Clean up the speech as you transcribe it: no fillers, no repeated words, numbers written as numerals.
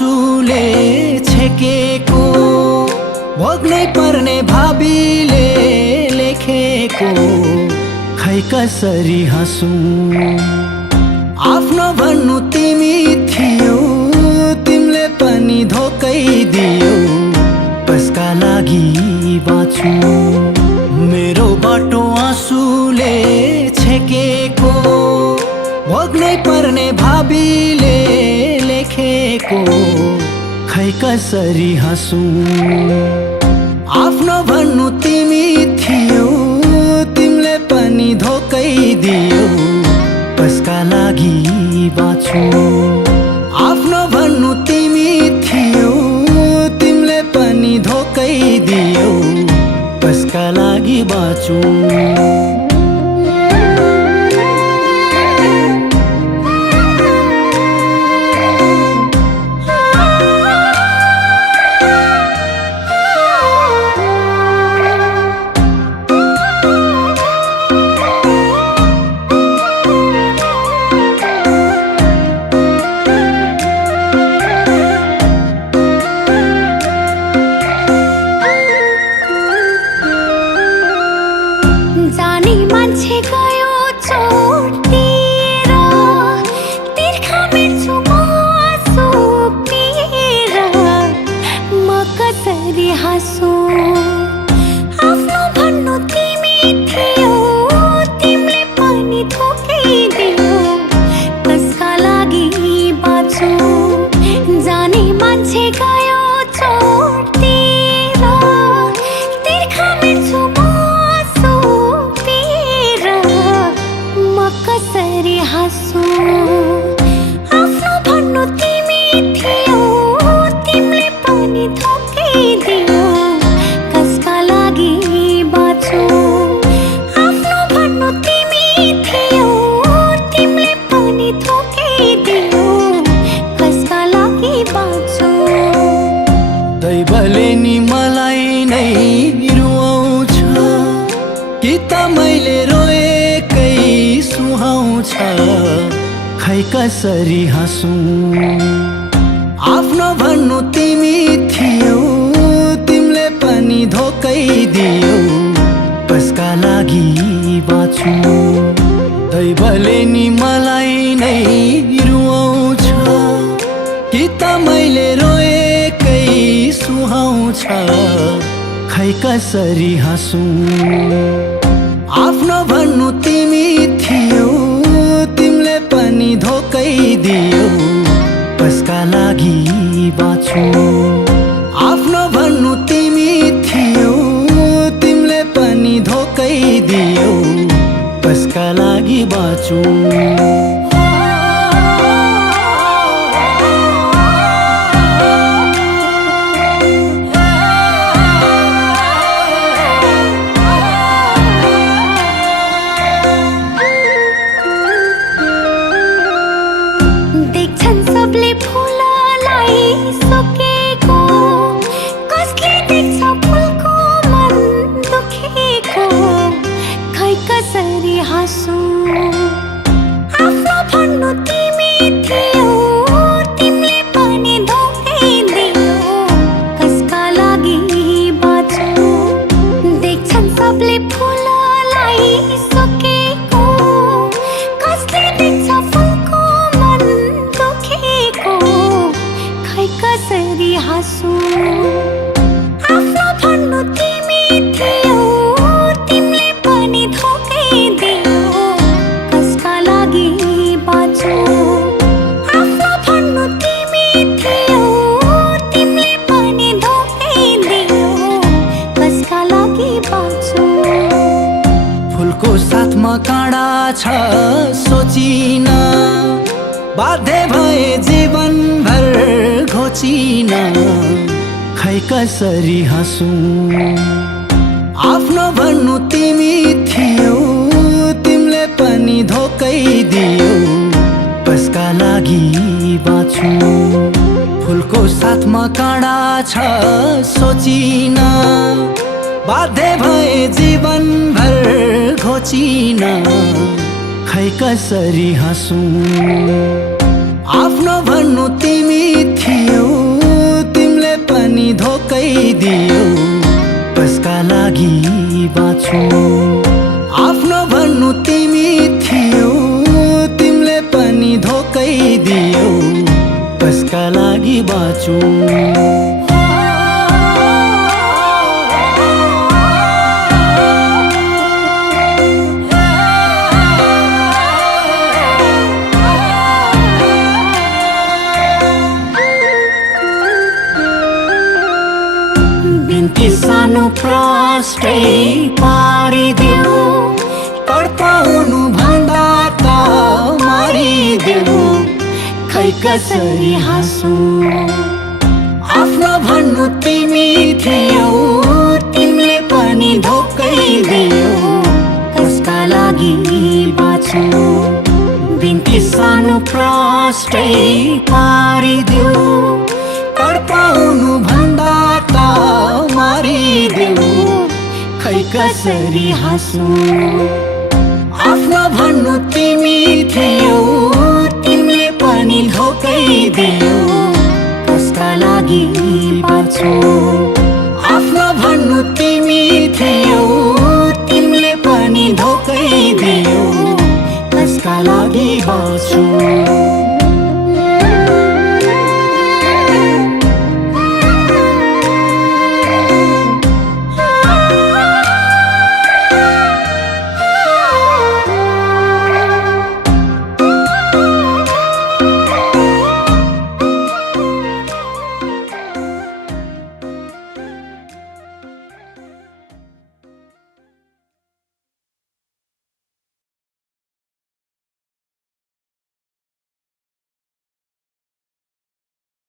आँसुले छेकेको भोग्नै पर्ने भाबीले लेखेको खै कसरी हाँसौँ। आफ्नो भन्नु तिमी थियौ, तिमीले पनि धोकै दियौ, कसका लागि बाँचु। मेरो बाटो आँसुले छेकेको भोग्नै पर्ने भाबीले लेखेको खै कसरी हाँसौँ। आफ्नो भन्नु तिमी थियौ, तिमीले पनि धोकै दियौ, कसका लागि बाँचु। आफ्नो भन्नु तिमी थियौ, तिमीले पनि धोकै दियौ, कसका लागि बाँचु। जानी मान्छे गयो छोडेर, तिर्खा मेट्छु म आँसु पिएर, म कसरी हाँसौँ। आफ्नो भन्नु तिमी थियौ, तिमीले पनि धोकै दियौ, कसका लागि बाँचु। जानी मान्छे गयो छोडेर, तिर्खा मेट्छु म कसरी हाँसौँ। आफ्नो भन्नु तिमी थियौ, तिमीले पनि धोकै दियौ, कसका लागि बाँचु। आफ्नो भन्नु तिमी थियौ, तिमीले पनि धोकै दियौ, कसका लागि बाँचु। दैवले नि मलाई नै रुवाउँछ कि त मैले रोएकै सुहाउँछ, खै कसरी हाँसौँ। आफ्नो भन्नु तिमी थियौ, तिमीले पनि धोकै दियौ, कसका लागि बाँचु। दैवले नि मलाई नै रुवाउँछ कि त मैले रोएकै सुहाउँछ, खै कसरी हाँसौँ। आफ्नो भन्नु तिमी थियौ, तिमीले पनि धोकै दियौ, कसका लागि बाँचु। आफ्नो भन्नु तिमी थियौ, तिमीले पनि धोकै दियौ, कसका लागि बाँचु। देख्छन् सबले फुललाई सकेको, कसले देख्छ फुलको मन दुखेको, खै कसरी हाँसौँ। आफ्नो भन्नु तिमी थियौ, तिमीले पनि धोकै दियौ, कसका लागि बाँचु। देख्छन् सबले फुललाई सकेको, कसले देख्छ फुलको मन दुखेको, खै कसरी हाँसौँ। आफ्नो भन्नु तिमी थियौ, तिमीले पनि धोकै दियौ, कसका लागि बाँचु। आफ्नो भन्नु तिमी थियौ, तिमीले पनि धोकै दियौ, कसका लागि बाँचु। फुलको साथमा काँडा छ सोचिन, बाध्य भए जीवनभर घोचिन, खै कसरी हाँसौँ। आफ्नो भन्नु तिमी थियौ, तिमीले पनि धोकै दियौ, कसका लागि बाँचु। फुलको साथमा काँडा छ सोचिन, बाध्य भए जीवनभर घोचिन, खै कसरी हाँसौँ। आफ्नो भन्नु तिमी थियौ, दियो कसका लागि बाँचु आफ्नो भन्नु तिमी थियौ तिमीले पनि धोकै दियो कसका लागि बाँचु बिन्ती सानो प्रश्नै पारिदेऊ तडपाउनु भन्दा त मारिदेऊ खै कसरी हाँसु आफ्नो भन्नु तिमी थियौ तिमीले पनि धोकै दियो कसका लागि बाँचु बिन्ती सानो प्रश्नै पारिदेऊ तडपाउनु भन्दा त मारिदेऊ खै कसरी हाँसु आफ्नो भन्नु तिमी थियौ तिमीले पनि धोकै दियो